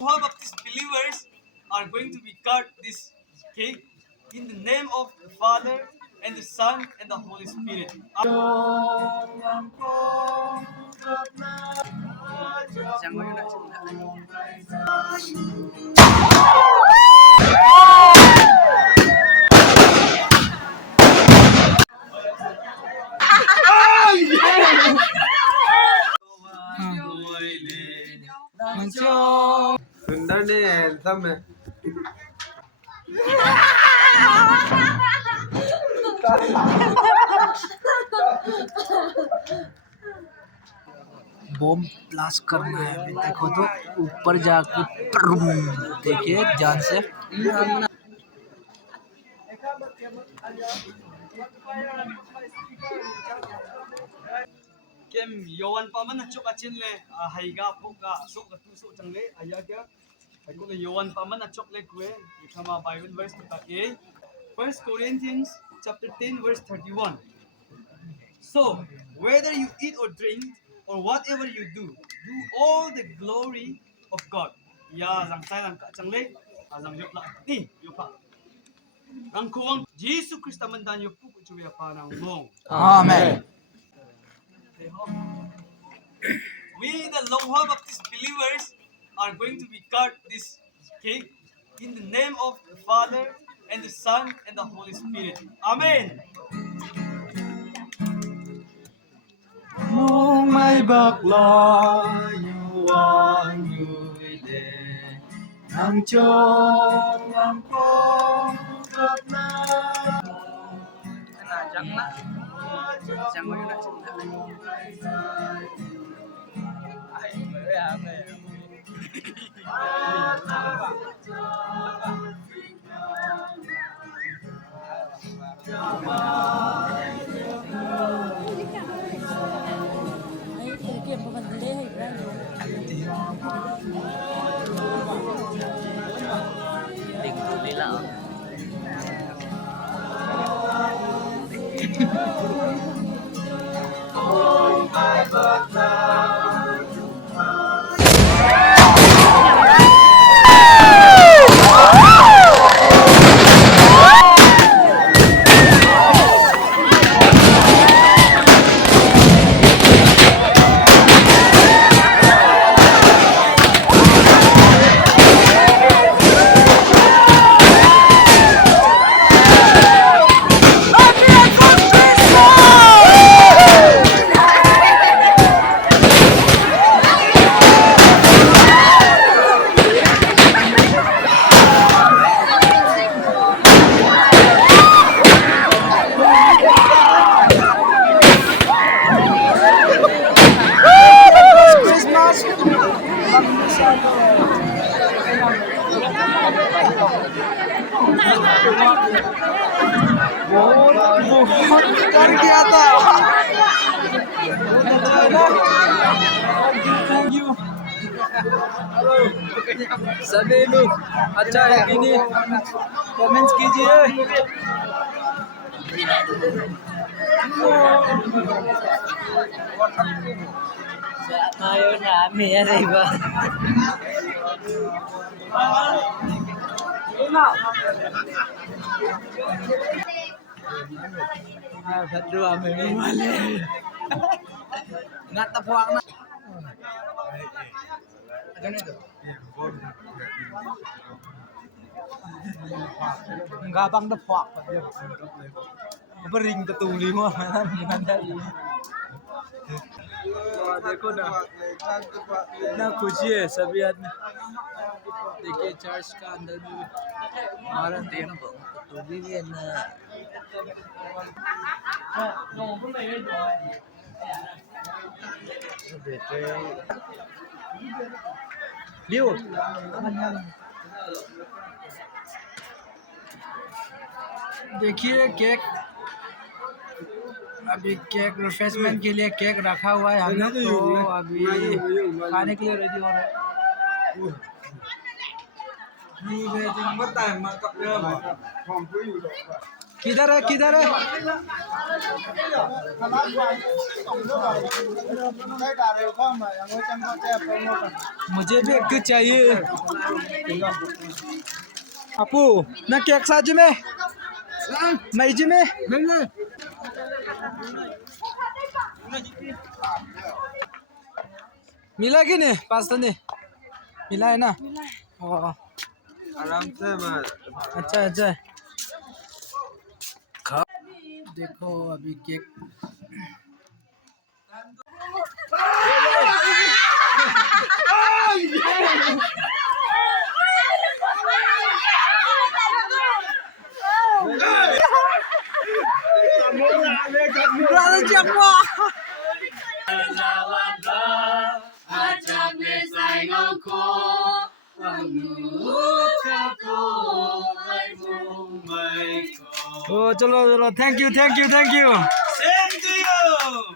All Baptist believers are going to be cut this cake in the name of the Father and the Son and the Holy Spirit. Bomb blast करना है अभी। देखो तो ऊपर जाके ट्रुम, देखिए ध्यान से। Kem Yohan pa man achok achin le haiga puka sok tu sok changle ayaga ko le Yohan pa man achok le kue ikama Bible verse ta e 1 Corinthians chapter 10 verse 31. So whether you eat or drink or whatever you do all the glory of God. Ya zang sai lang ka changle azang yop la ni yopa. Ang kuwang Jesus Christ mandan yop pu chuya pa nang mong. Amen. We, the Longhua Baptist believers, are going to be cut this cake in the name of the Father and the Son and the Holy Spirit. Amen. Mong may bakla yuan yuide ang chong ang pong gap na chẳng là chẳng có chuyện Kiểm của mình lễ hay ra đỉnh thủ lý lão कर गया था। Thank you सभी लोग अच्छा है कि नहीं comments कीजिए। आयो ना मेरा ही बात dua memang wale ngat tepuak na gabang tepuak bering ketuli mah देखो ना खुशी है सभी आदमी देखिए चर्च का अंदर भी हमारा टेम्पल तो भी है ना लियो देखिए केक अभी केक रिफ्रेशमेंट के लिए केक रखा हुआ है हम लोग तो अभी खाने के लिए रेडी हो रहा है किधर है किधर है मुझे भी एक चाहिए अपू ना केक साज में नहीं जी में मिला कि नहीं पास्ता नहीं मिला है ना आराम से अच्छा अच्छा खा देखो अभी केक ओ चलो चलो thank you Same to you.